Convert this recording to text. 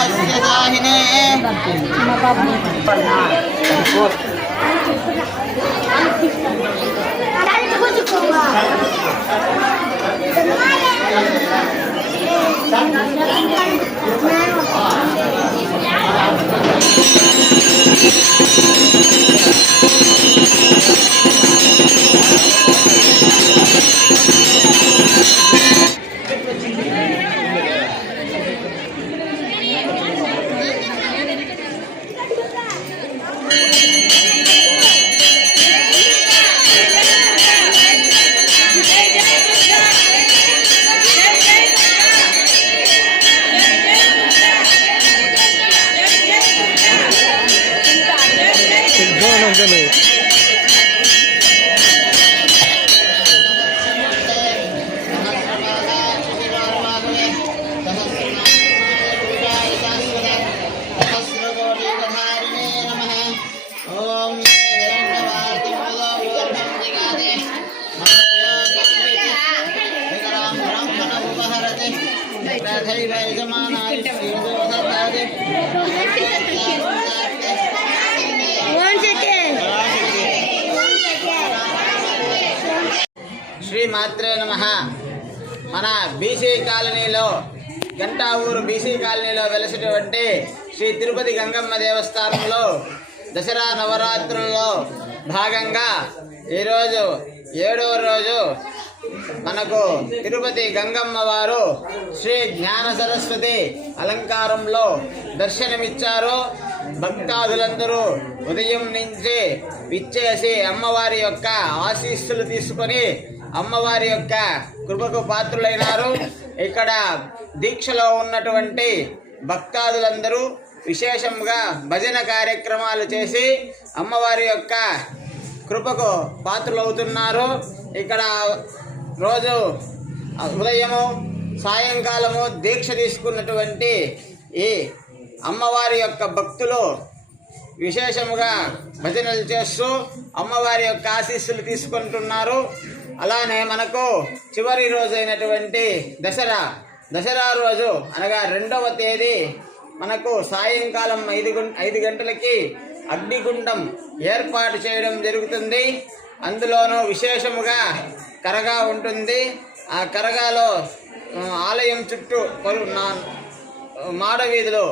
रहस्य दाहिने శ్రీ మాత్రే నమః. మన బీసీ కాలనీలో గంటా ఊరు బీసీ కాలనీలో వెలసినటువంటి శ్రీ తిరుపతి గంగమ్మ దేవస్థానంలో దసరా నవరాత్రుల్లో భాగంగా ఈరోజు 7వ రోజు మనకు తిరుపతి గంగమ్మ వారు శ్రీ జ్ఞాన సరస్వతి అలంకారంలో దర్శనమిచ్చారు. భక్తాదులందరూ ఉదయం నుంచి విచ్చేసి అమ్మవారి యొక్క ఆశీస్సులు తీసుకొని అమ్మవారి యొక్క కృపకు పాత్రులైనారు. ఇక్కడ దీక్షలో ఉన్నటువంటి భక్తాదులందరూ విశేషంగా భజన కార్యక్రమాలు చేసి అమ్మవారి యొక్క కృపకు పాత్రులవుతున్నారు. ఇక్కడ రోజు ఉదయము సాయంకాలము దీక్ష తీసుకున్నటువంటి ఈ అమ్మవారి యొక్క భక్తులు విశేషముగా భజనలు చేస్తూ అమ్మవారి యొక్క ఆశీస్సులు తీసుకుంటున్నారు. అలానే మనకు చివరి రోజు అయినటువంటి దసరా రోజు అనగా 2వ తేదీ మనకు సాయంకాలం 5 గంటలకి అగ్నిగుండం ఏర్పాటు చేయడం జరుగుతుంది. అందులోనూ విశేషముగా కరగా ఉంటుంది. ఆ కరగాలో ఆలయం చుట్టూ మాడ వీధిలో